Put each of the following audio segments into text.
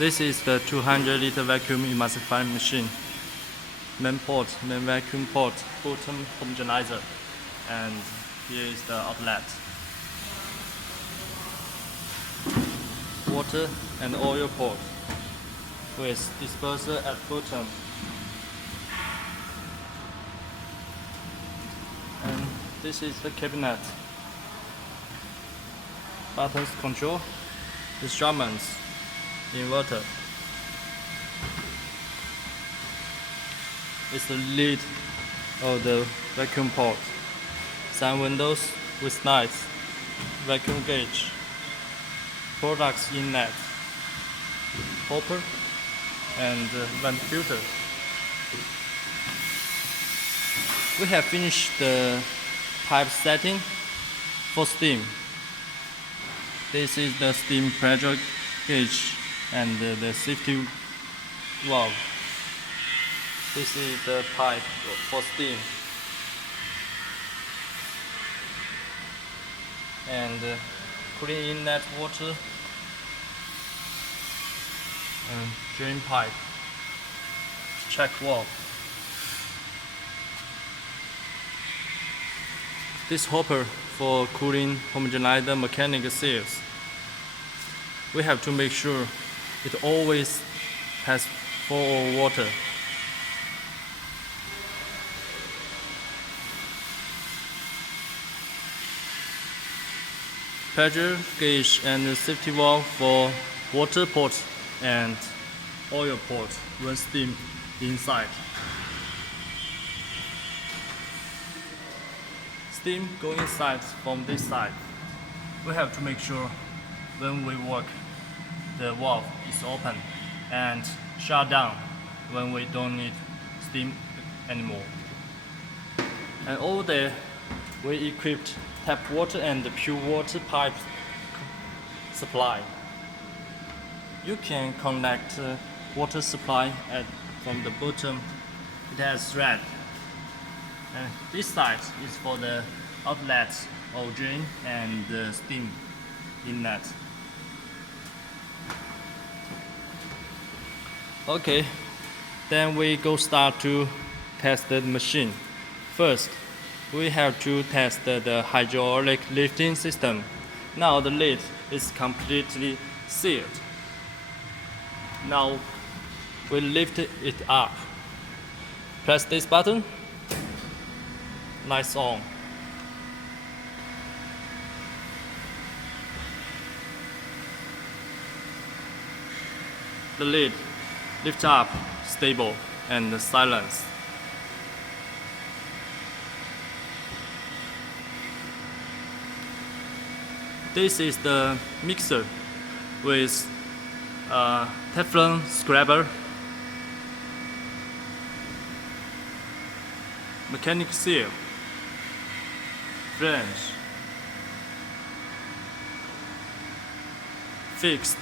This is the 200-liter vacuum emulsifying machine. Main port, main vacuum port, bottom homogenizer, and here is the outlet. Water and oil port with disperser at bottom. And this is the cabinet. Buttons control, instruments, inverter. It's the lid of the vacuum port. Some windows with lights, vacuum gauge, products inlet, hopper, and vent filter. We have finished the pipe setting for steam. This is the steam pressure gauge and the safety valve. This is the pipe for steam. And cooling inlet water and drain pipe. Check valve. This hopper for cooling homogenizer mechanical seals. We have to make sure it always has full of water. Pressure gauge and safety valve for water port and oil port when steam inside. Steam go inside from this side. We have to make sure when we work the valve is open and shut down when we don't need steam anymore. And over there we equipped tap water and pure water pipe supply. You can connect water supply from the bottom. It has thread. And this side is for the outlet of drain and the steam inlet. Okay, then we go start to test the machine. First, we have to test the hydraulic lifting system. Now the lid is completely sealed. Now we lift it up. Press this button. Lights on. The lid lifts up, stable and silence. This is the mixer with Teflon scraper, mechanic seal, flange, fixed.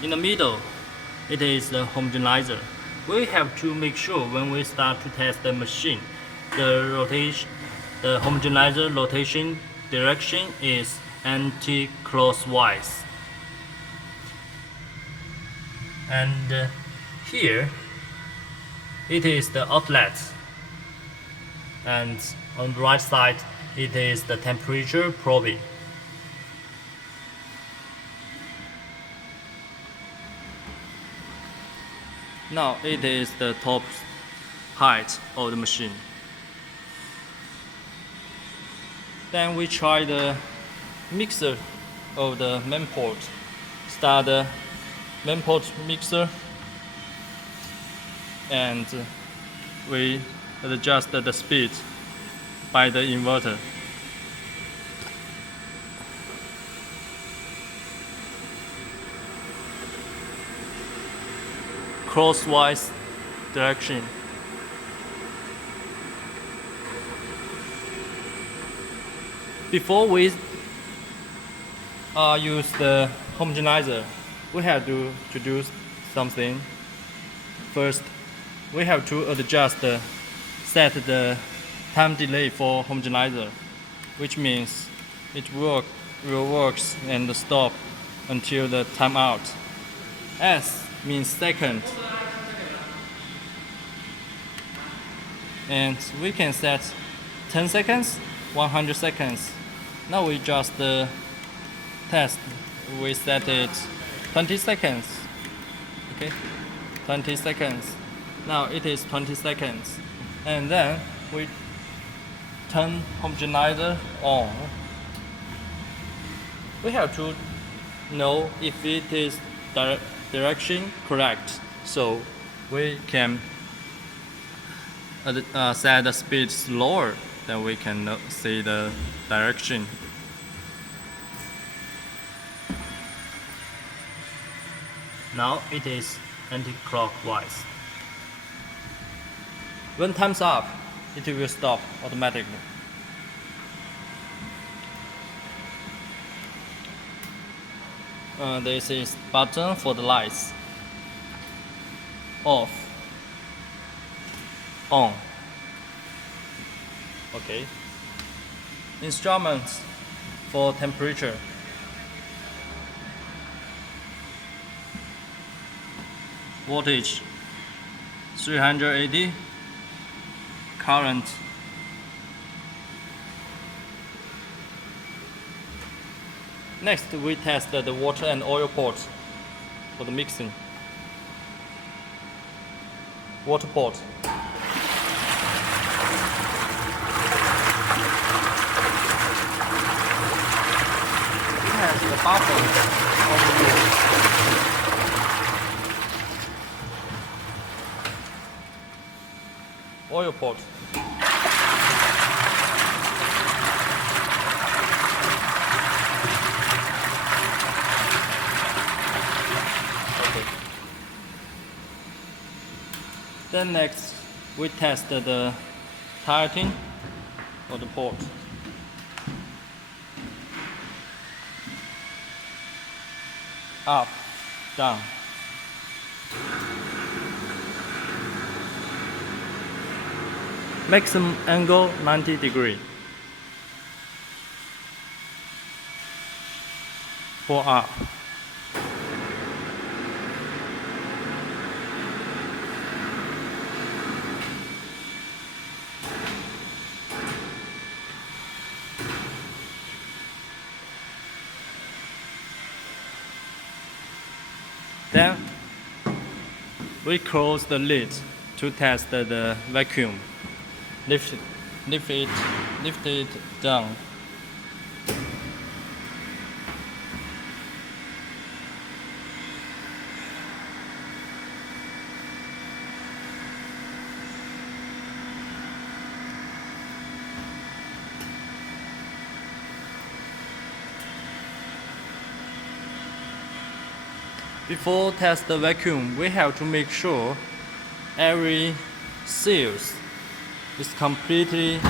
In the middle, it is the homogenizer. We have to make sure when we start to test the machine, the homogenizer rotation direction is anti-clockwise. And here, it is the outlet. And on the right side, it is the temperature probing. Now it is the top height of the machine. Then we try the mixer of the main port. Start the main port mixer and we adjust the speed by the inverter. Crosswise direction. Before we use the homogenizer, we have to do something. First, we have to set the time delay for homogenizer, which means it will work and stop until the timeout. S means second, and we can set 10 seconds, 100 seconds. Now we just test. We set it 20 seconds. Okay, 20 seconds. Now it is 20 seconds, and then we turn homogenizer on. We have to know if it is direction correct, so we can set the speed slower, then we can see the direction. Now it is anti-clockwise. When time's up, it will stop automatically. This is button for the lights. Off. On. Okay. Instruments for temperature. Voltage 380. Current Next, we test the water and oil port for the mixing. Water port. It has the buffer on the wall. Oil port. Then next, we test the tightening of the port. Up, down. Maximum angle 90 degrees. For up. Then we close the lid to test the vacuum. Lift it down. Before test the vacuum, we have to make sure every seals is completely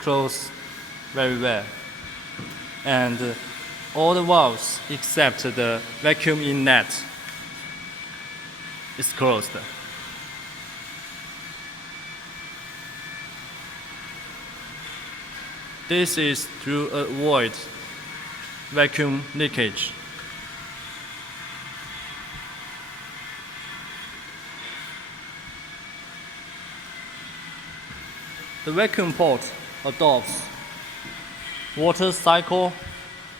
closed very well, and all the valves except the vacuum inlet is closed. This is to avoid vacuum leakage. The vacuum port adopts water cycle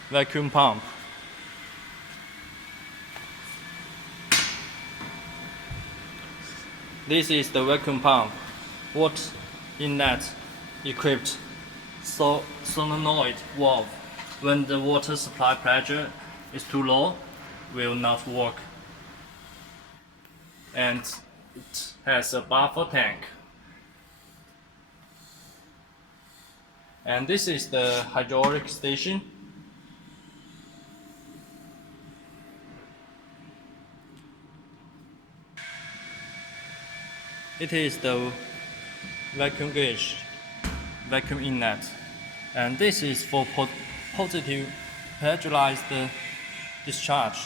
vacuum pump. This is the vacuum pump. Water inlet equipped solenoid valve. When the water supply pressure is too low, will not work. And it has a buffer tank. And this is the hydraulic station. It is the vacuum gauge, vacuum inlet. And this is for positive pressurized discharge.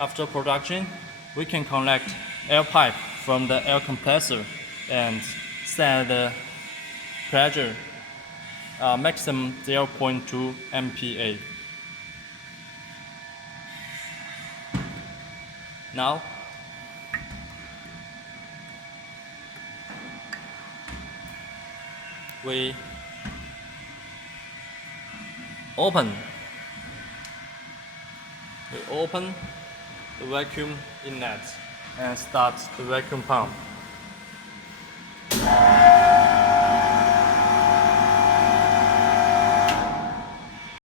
After production, we can connect air pipe from the air compressor and set the pressure maximum 0.2 MPa. Now we open the vacuum inlet and start the vacuum pump.